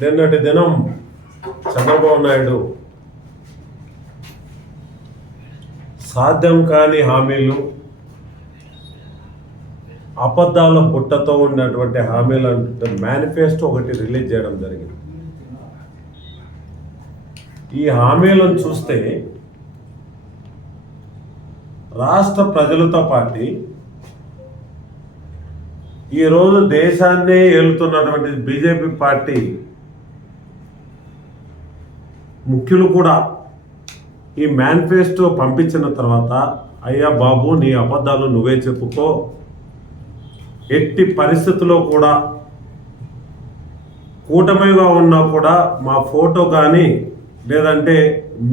నిన్నటి దినం చంద్రబాబు నాయుడు సాధ్యం కాని హామీలు అబద్ధాల పుట్టతో ఉన్నటువంటి హామీలు అంటే మేనిఫెస్టో ఒకటి రిలీజ్ చేయడం జరిగింది. ఈ హామీలను చూస్తే రాష్ట్ర ప్రజలతో పాటు ఈరోజు దేశాన్నే ఏలుతున్నటువంటి బీజేపీ పార్టీ ముఖ్యులు కూడా. ఈ మేనిఫెస్టో పంపించిన తర్వాత అయ్యా బాబు నీ అబద్ధాలు నువ్వే చెప్పుకో. ఎట్టి పరిస్థితుల్లో కూడా కూటమిగా ఉన్నా కూడా మా ఫోటో కానీ లేదంటే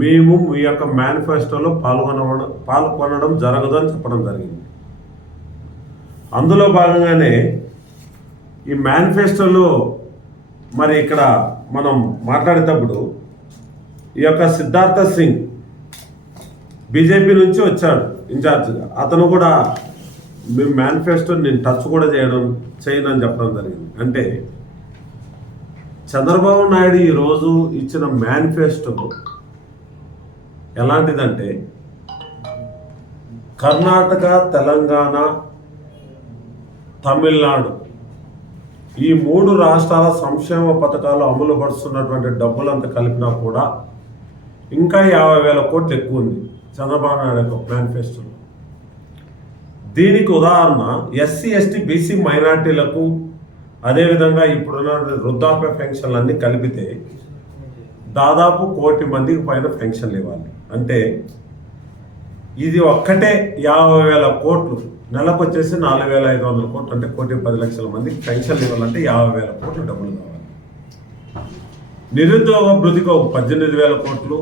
మేము మీ యొక్క మేనిఫెస్టోలో పాల్గొనడం పాల్గొనడం జరగదు అని చెప్పడం జరిగింది. అందులో భాగంగానే ఈ మేనిఫెస్టోలో మరి ఇక్కడ మనం మాట్లాడేటప్పుడు ఈ యొక్క సిద్ధార్థ సింగ్ బీజేపీ నుంచి వచ్చాడు ఇన్ఛార్జ్గా అతను కూడా మేము మేనిఫెస్టో నేను టచ్ కూడా చేయడం చేయను అని చెప్పడం జరిగింది. అంటే చంద్రబాబు నాయుడు ఈరోజు ఇచ్చిన మేనిఫెస్టో ఎలాంటిదంటే కర్ణాటక తెలంగాణ తమిళనాడు ఈ మూడు రాష్ట్రాల సంక్షేమ పథకాలు అమలుపరుస్తున్నటువంటి డబ్బులంతా కలిపినా కూడా ఇంకా యాభై వేల కోట్లు ఎక్కువ ఉంది. చంద్రబాబు నాయుడు యొక్క మేనిఫెస్టోలో దీనికి ఉదాహరణ ఎస్సీ ఎస్టీ బీసీ మైనార్టీలకు అదేవిధంగా ఇప్పుడున్న వృద్ధాప్య పెన్షన్లు అన్నీ కలిపితే దాదాపు కోటి మందికి పైన పెన్షన్లు ఇవ్వాలి. అంటే ఇది ఒక్కటే యాభై వేల కోట్లు. నెలకు వచ్చేసి నాలుగు వేల ఐదు వందల కోట్లు అంటే కోటి పది లక్షల మందికి పెన్షన్లు ఇవ్వాలంటే యాభై వేల కోట్లు డబ్బులు కావాలి. నిరుద్యోగ భృతికి ఒక పద్దెనిమిది వేల కోట్లు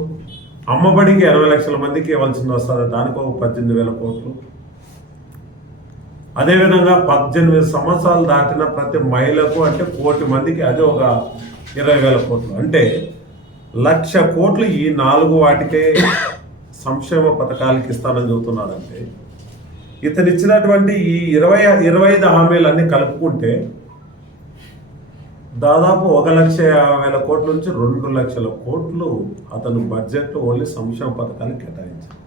అమ్మబడికి ఇరవై లక్షల మందికి ఇవ్వాల్సింది వస్తుంది దానికి ఒక పద్దెనిమిది వేల కోట్లు. అదేవిధంగా పద్దెనిమిది సంవత్సరాలు దాటిన ప్రతి మహిళకు అంటే కోటి మందికి అది ఒక ఇరవై వేల కోట్లు. అంటే లక్ష కోట్లు ఈ నాలుగు వాటికే సంక్షేమ పథకాలకి ఇస్తానని చెబుతున్నాడంటే ఇతను ఇచ్చినటువంటి ఈ ఇరవై ఇరవై ఐదు హామీలన్నీ కలుపుకుంటే దాదాపు ఒక లక్ష యాభై వేల కోట్ల నుంచి రెండు లక్షల కోట్లు అతను బడ్జెట్ ఓన్లీ సంక్షేమ పథకానికి కేటాయించారు.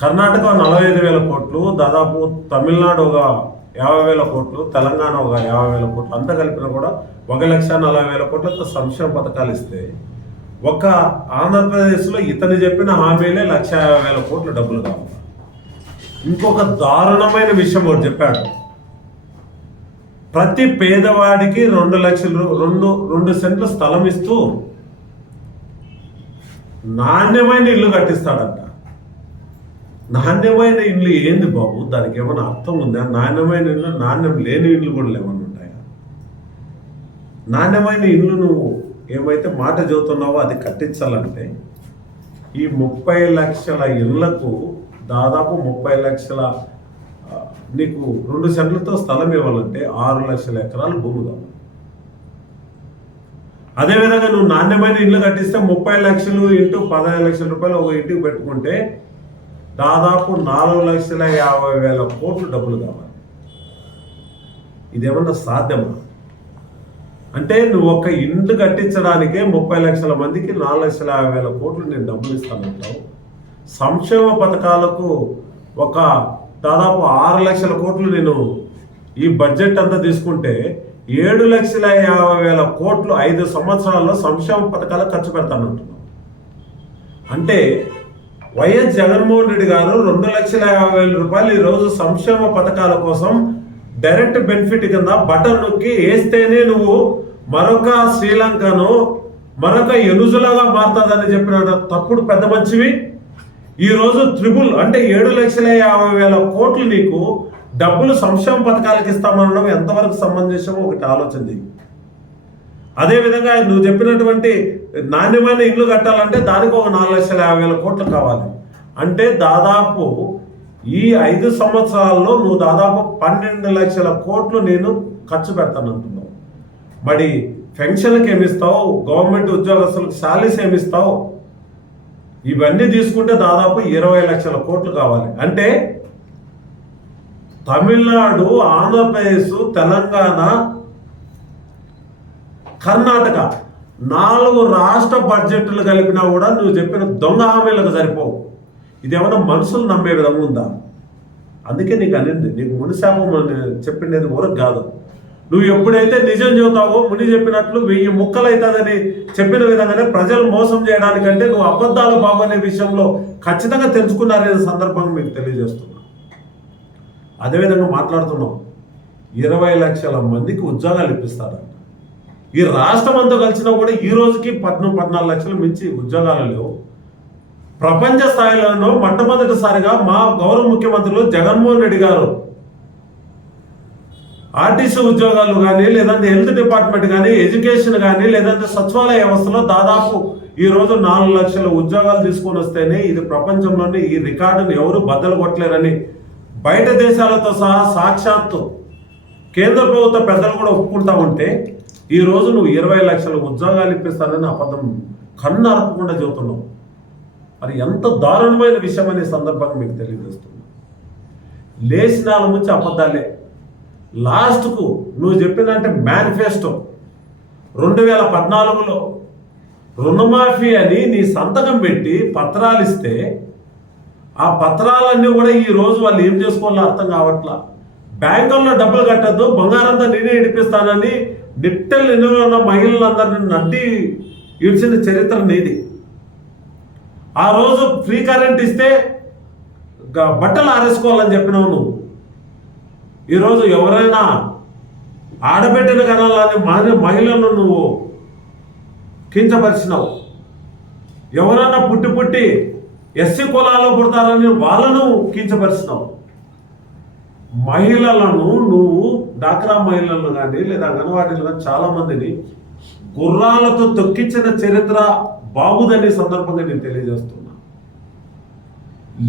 కర్ణాటక నలభై ఐదు వేల కోట్లు దాదాపు తమిళనాడు ఒక యాభై వేల కోట్లు తెలంగాణ ఒక యాభై వేల కోట్లు అంతా కలిపినా కూడా ఒక లక్ష నలభై వేల కోట్లతో సంక్షేమ పథకాలు ఇస్తే ఒక ఆంధ్రప్రదేశ్లో ఇతను చెప్పిన హామీలే లక్ష యాభై వేల కోట్లు డబ్బులు కావాలి ఇంకొక దారుణమైన విషయం ఒకటి చెప్పాడు. ప్రతి పేదవాడికి రెండు లక్షలు రెండు రెండు సెంట్ల స్థలం ఇస్తూ నాణ్యమైన ఇల్లు కట్టిస్తాడంట. నాణ్యమైన ఇల్లు ఏంది బాబు? దానికి ఏమైనా అర్థం ఉందా? నాణ్యమైన ఇల్లు నాణ్యం లేని ఇల్లు కూడా ఏమైనా ఉంటాయా? నాణ్యమైన ఇల్లు నువ్వు ఏమైతే మాట చదువుతున్నావో అది కట్టించాలంటే ఈ ముప్పై లక్షల ఇళ్ళకు దాదాపు ముప్పై లక్షల నీకు రెండు సెంట్లతో స్థలం ఇవ్వాలంటే ఆరు లక్షల ఎకరాలు భూమి కావాలి. అదేవిధంగా నువ్వు నాణ్యమైన ఇల్లు కట్టిస్తే ముప్పై లక్షలు ఇంటూ పదహైదు లక్షల రూపాయలు ఒక ఇంటికి పెట్టుకుంటే దాదాపు నాలుగు లక్షల యాభై వేల కోట్లు డబ్బులు కావాలి. ఇదేమన్నా సాధ్యమా? అంటే నువ్వు ఒక ఇండ్లు కట్టించడానికే ముప్పై లక్షల మందికి నాలుగు లక్షల యాభై వేల కోట్లు నేను డబ్బులు ఇస్తానంటావు. సంక్షేమ పథకాలకు ఒక దాదాపు ఆరు లక్షల కోట్లు నేను ఈ బడ్జెట్ అంతా తీసుకుంటే ఏడు లక్షల యాభై వేల కోట్లు ఐదు సంవత్సరాల్లో సంక్షేమ పథకాలు ఖర్చు పెడతానంటున్నాను. అంటే వైఎస్ జగన్మోహన్ రెడ్డి గారు రెండు లక్షల యాభై వేల రూపాయలు ఈరోజు సంక్షేమ పథకాల కోసం డైరెక్ట్ బెనిఫిట్ కింద బటన్ నొక్కి వేస్తేనే నువ్వు మరొక శ్రీలంకను మరొక ఎనుజులాగా మారుతుందని చెప్పిన తప్పుడు పెద్ద మంచివి ఈరోజు త్రిబుల్ అంటే ఏడు లక్షల యాభై వేల కోట్లు నీకు డబ్బులు సంక్షేమ పథకాలకు ఇస్తామనడం ఎంతవరకు సంబంధించమో ఒకటి ఆలోచన అదేవిధంగా నువ్వు చెప్పినటువంటి నాణ్యమైన ఇల్లు కట్టాలంటే దానికి ఒక నాలుగు లక్షల యాభై వేల కోట్లు కావాలి. అంటే దాదాపు ఈ ఐదు సంవత్సరాల్లో నువ్వు దాదాపు పన్నెండు లక్షల కోట్లు నేను ఖర్చు పెడతానంటున్నావు. మరి పెన్షన్లకు ఏమిస్తావు గవర్నమెంట్ ఉద్యోగస్తులకు శాలరీస్ ఏమిస్తావు ఇవన్నీ తీసుకుంటే దాదాపు ఇరవై లక్షల కోట్లు కావాలి. అంటే తమిళనాడు ఆంధ్రప్రదేశ్ తెలంగాణ కర్ణాటక నాలుగు రాష్ట్ర బడ్జెట్లు కలిపినా కూడా నువ్వు చెప్పిన దొంగ హామీలకు సరిపోవు. ఇదేమన్నా మనుషులు నమ్మే విధంగా ఉందా? అందుకే నీకు అనింది. నీకు మునిశాపం అని చెప్పిండేది ఊరకు కాదు. నువ్వు ఎప్పుడైతే నిజం చెబుతావో ముని చెప్పినట్లు వెయ్యి ముక్కలు అవుతుందని చెప్పిన విధంగానే ప్రజలు మోసం చేయడానికంటే నువ్వు అబద్ధాలు బాబు అనే విషయంలో ఖచ్చితంగా తెలుసుకున్నారనే సందర్భంగా మీకు తెలియజేస్తున్నా. అదేవిధంగా మాట్లాడుతున్నాం. ఇరవై లక్షల మందికి ఉద్యోగాలు ఇప్పిస్తారంట. ఈ రాష్ట్రం అంతా కలిసినా కూడా ఈ రోజుకి పద్నాలుగు పద్నాలుగు లక్షలు మించి ఉద్యోగాలు లేవు. ప్రపంచ స్థాయిలోనూ మొట్టమొదటిసారిగా మా గౌరవ ముఖ్యమంత్రులు జగన్మోహన్ రెడ్డి గారు ఆర్టీసీ ఉద్యోగాలు కానీ లేదంటే హెల్త్ డిపార్ట్మెంట్ కానీ ఎడ్యుకేషన్ కానీ లేదంటే సచివాలయ వ్యవస్థలో దాదాపు ఈ రోజు నాలుగు లక్షల ఉద్యోగాలు తీసుకొని వస్తేనే ఇది ప్రపంచంలోనే ఈ రికార్డును ఎవరు బద్దలు కొట్టలేరని బయట దేశాలతో సహా సాక్షాత్తు కేంద్ర ప్రభుత్వ పెద్దలు కూడా ఒప్పుకుంటా ఉంటే ఈ రోజు నువ్వు ఇరవై లక్షల ఉద్యోగాలు ఇప్పిస్తానని అబద్ధం కన్ను అరపకుండా చెబుతున్నావు. మరి ఎంత దారుణమైన విషయం అనే సందర్భంగా మీకు తెలియజేస్తున్నా. లేచినాల నుంచి అబద్ధాలే. లాస్ట్కు నువ్వు చెప్పిందంటే మేనిఫెస్టో. రెండు వేల పద్నాలుగులో రుణమాఫీ అని నీ సంతకం పెట్టి పత్రాలు ఇస్తే ఆ పత్రాలన్నీ కూడా ఈ రోజు వాళ్ళు ఏం చేసుకోవాలో అర్థం కావట్లా. బ్యాంకుల్లో డబ్బులు కట్టద్దు బంగారంతా నేనే ఇడిపిస్తానని నిట్టెలు నిన్నులో ఉన్న మహిళలందరినీ నడ్డి ఇడిచిన చరిత్ర నీది. ఆ రోజు ఫ్రీ కరెంట్ ఇస్తే బట్టలు ఆరేసుకోవాలని చెప్పినావు నువ్వు. ఈరోజు ఎవరైనా ఆడబిడ్డలు కనాలని మహి మహిళలను నువ్వు కించపరిచినావు. ఎవరైనా పుట్టి పుట్టి ఎస్సీ కులాల్లో పుడతారని వాళ్ళను కించపరిచినావు. మహిళలను నువ్వు డాక్రా మహిళలను కానీ లేదా అంగన్వాడీలు కానీ చాలామందిని గుర్రాలతో తొక్కించిన చరిత్ర బాగుదనే సందర్భంగా నేను తెలియజేస్తున్నా.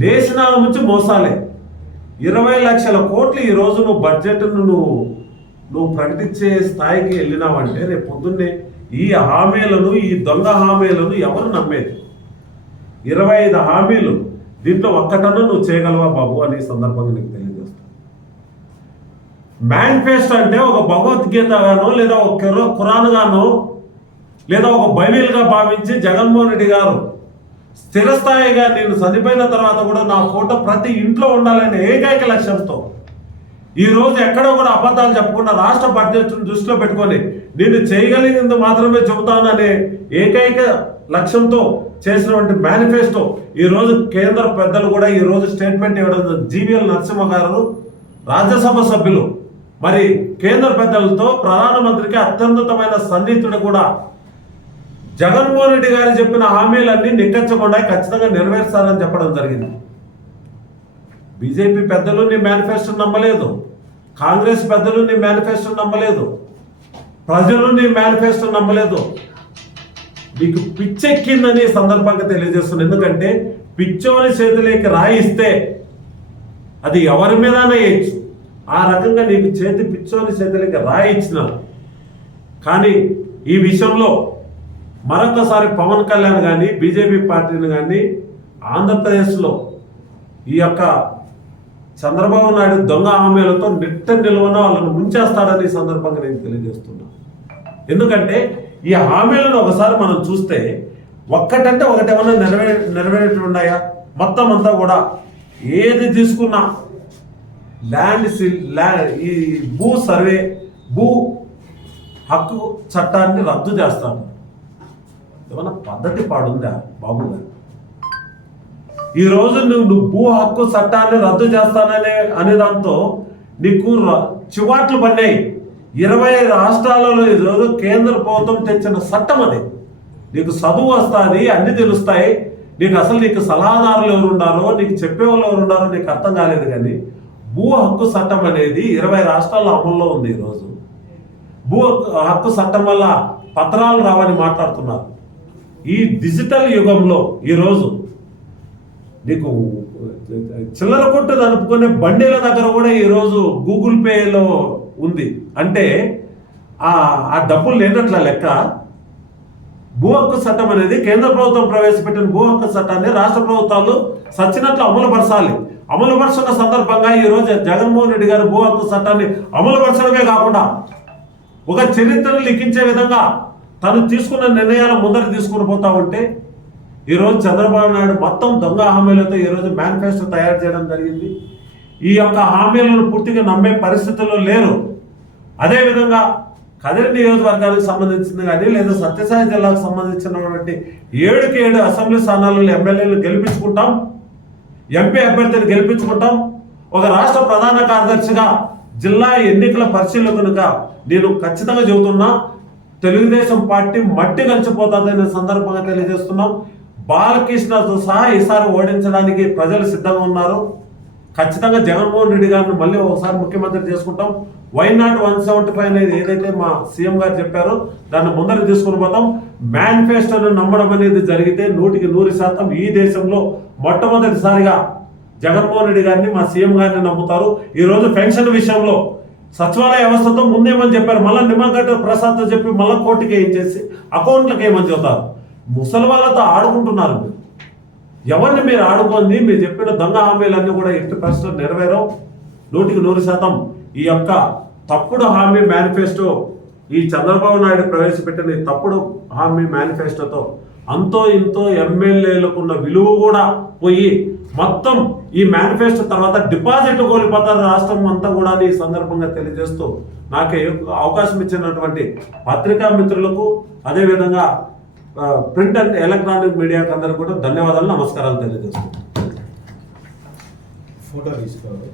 లేచిన నుంచి మోసాలే. ఇరవై లక్షల కోట్లు ఈ రోజు నువ్వు బడ్జెట్ను నువ్వు నువ్వు ప్రకటించే స్థాయికి వెళ్ళినావంటే రేపు పొద్దున్నే ఈ హామీలను ఈ దొంగ హామీలను ఎవరు నమ్మేది? ఇరవై ఐదు హామీలు దీంట్లో ఒక్కటన్నా నువ్వు చేయగలవా బాబు అని ఈ సందర్భంగా నీకు తెలియజేస్తాను మేనిఫెస్టో అంటే ఒక భగవద్గీత గానో లేదా ఒక కిర- ఖురాన్ గానో లేదా ఒక బైబిల్గా భావించి జగన్మోహన్ రెడ్డి గారు స్థిరస్థాయిగా నేను చనిపోయిన తర్వాత కూడా నా ఫోటో ప్రతి ఇంట్లో ఉండాలనే ఏకైక లక్ష్యంతో. ఈ రోజు ఎక్కడో కూడా అబద్ధాలు చెప్పకుండా రాష్ట్ర బడ్జెట్ను దృష్టిలో పెట్టుకొని నేను చేయగలిగింది మాత్రమే చెబుతాననే ఏకైక లక్ష్యంతో చేసినటువంటి మేనిఫెస్టో ఈ రోజు కేంద్ర పెద్దలు కూడా ఈరోజు స్టేట్మెంట్ ఇవ్వడం జీవీఎల్ నరసింహ గారు రాజ్యసభ సభ్యులు. మరి కేంద్ర పెద్దలతో ప్రధానమంత్రికి అత్యున్నతమైన సన్నిహితుడు కూడా జగన్మోహన్ రెడ్డి గారు చెప్పిన హామీలన్నీ నిక్కచ్చకుండా ఖచ్చితంగా నెరవేర్చాలని చెప్పడం జరిగింది. బీజేపీ పెద్దలు నీ మేనిఫెస్టో నమ్మలేదు. కాంగ్రెస్ పెద్దలు నీ మేనిఫెస్టో నమ్మలేదు. ప్రజలు నీ మేనిఫెస్టో నమ్మలేదు. నీకు పిచ్చెక్కిందని సందర్భంగా తెలియజేస్తున్నాను. ఎందుకంటే పిచ్చోని చేతిలోకి రాయిస్తే అది ఎవరి మీదనే వేయచ్చు. ఆ రకంగా నీకు చేతి పిచ్చోని చేతిలోకి రాయిచ్చిన కానీ ఈ విషయంలో మరొకసారి పవన్ కళ్యాణ్ కానీ బీజేపీ పార్టీని కానీ ఆంధ్రప్రదేశ్లో ఈ యొక్క చంద్రబాబు నాయుడు దొంగ హామీలతో నిట్ట నిల్వన వాళ్ళను ముంచేస్తాడని ఈ సందర్భంగా నేను తెలియజేస్తున్నా. ఎందుకంటే ఈ హామీలను ఒకసారి మనం చూస్తే ఒక్కటంటే ఒకటి ఏమన్నా నెరవేరే నెరవేరేటి ఉన్నాయా? మొత్తం అంతా కూడా ఏది తీసుకున్నా ల్యాండ్ సిల్ ల్యా ఈ భూ సర్వే భూ హక్కు చట్టాన్ని రద్దు చేస్తాను ఏమన్నా పద్ధతి పాడుందా బాబు గారు? ఈ రోజు నువ్వు నువ్వు భూ హక్కు చట్టాన్ని రద్దు చేస్తాననే అనే దాంతో నీకు ర- చివాట్లు పడినాయి. ఇరవై రాష్ట్రాలలో ఈరోజు కేంద్ర ప్రభుత్వం తెచ్చిన చట్టం అది. నీకు చదువు వస్తుంది అన్ని తెలుస్తాయి. నీకు అసలు నీకు సలహాదారులు ఎవరు ఉన్నారో నీకు చెప్పేవాళ్ళు ఎవరు ఉన్నారో నీకు అర్థం కాలేదు కానీ భూ హక్కు చట్టం అనేది ఇరవై రాష్ట్రాల్లో అమల్లో ఉంది ఈరోజు భూ హక్కు చట్టం వల్ల పత్రాలు రావని మాట్లాడుతున్నారు. ఈ డిజిటల్ యుగంలో ఈరోజు నీకు చిల్లర కొట్టు నడుపుకునే బండిల దగ్గర కూడా ఈరోజు గూగుల్ పేలో ఉంది. అంటే ఆ డబ్బులు లేనట్ల లెక్క భూ హక్కు చట్టం అనేది కేంద్ర ప్రభుత్వం ప్రవేశపెట్టిన భూ హక్కు చట్టాన్ని రాష్ట్ర ప్రభుత్వాలు సచ్చినట్లు అమలుపరచాలి. అమలుపరుచున్న సందర్భంగా ఈరోజు జగన్మోహన్ రెడ్డి గారు భూ హక్కు చట్టాన్ని అమలుపరచడమే కాకుండా ఒక చరిత్రను లిఖించే విధంగా తను తీసుకున్న నిర్ణయాలు ముందర తీసుకుని పోతా ఉంటే ఈరోజు చంద్రబాబు నాయుడు మొత్తం దొంగ హామీలతో ఈరోజు మేనిఫెస్టో తయారు చేయడం జరిగింది. ఈ యొక్క హామీలను పూర్తిగా నమ్మే పరిస్థితుల్లో లేరు. అదేవిధంగా కదిరి నియోజకవర్గానికి సంబంధించింది కానీ లేదా సత్యసాయి జిల్లాకు సంబంధించినటువంటి ఏడుకి ఏడు అసెంబ్లీ స్థానాలలో ఎమ్మెల్యేలు గెలిపించుకుంటాం ఎంపీ అభ్యర్థిని గెలిపించుకుంటాం. ఒక రాష్ట్ర ప్రధాన కార్యదర్శిగా జిల్లా ఎన్నికల పరిశీలకునిగా నేను ఖచ్చితంగా చెబుతున్నా తెలుగుదేశం పార్టీ మట్టి కలిసిపోతుందనే సందర్భంగా తెలియజేస్తున్నాం. బాలకృష్ణతో సహా ఈసారి ఓడించడానికి ప్రజలు సిద్ధంగా ఉన్నారు. ఖచ్చితంగా జగన్మోహన్ రెడ్డి గారిని మళ్ళీ ఒకసారి ముఖ్యమంత్రి చేసుకుంటాం. Why not one seventy five అనేది ఏదైతే మా సీఎం గారు చెప్పారో దాన్ని ముందర తీసుకుని పోతాం. మేనిఫెస్టోను నమ్మడం అనేది జరిగితే నూటికి నూరు శాతం ఈ దేశంలో మొట్టమొదటిసారిగా జగన్మోహన్ రెడ్డి గారిని మా సీఎం గారిని నమ్ముతారు. ఈరోజు పెన్షన్ విషయంలో సచివాలయ వ్యవస్థతో ముందేమని చెప్పారు? మళ్ళీ నిమ్మగడ్డ ప్రసాద్తో చెప్పి మళ్ళీ కోర్టుకి ఏం చేసి అకౌంట్లకు ఏమని చెబుతారు? ముసలి వాళ్ళతో ఆడుకుంటున్నారు మీరు. ఎవరిని మీరు ఆడుకుంది మీరు చెప్పిన దొంగ హామీలన్నీ కూడా ఎట్టి పరిస్థితులు నెరవేరవు. నూటికి నూరు శాతం ఈ యొక్క తప్పుడు హామీ మేనిఫెస్టో ఈ చంద్రబాబు నాయుడు ప్రవేశపెట్టిన ఈ తప్పుడు హామీ మేనిఫెస్టోతో అంతో ఇంతో ఎమ్మెల్యేలకు ఉన్న విలువ కూడా పోయి మొత్తం ఈ మేనిఫెస్టో తర్వాత డిపాజిట్ కోల్పోతారు రాష్ట్రం అంతా కూడా అని ఈ సందర్భంగా తెలియజేస్తూ నాకు అవకాశం ఇచ్చినటువంటి పత్రికా మిత్రులకు అదేవిధంగా ప్రింట్ అండ్ ఎలక్ట్రానిక్ మీడియాకి అందరూ కూడా ధన్యవాదాలు నమస్కారాలు తెలియజేస్తున్నాను. ఫోటో తీసుకోవాలి.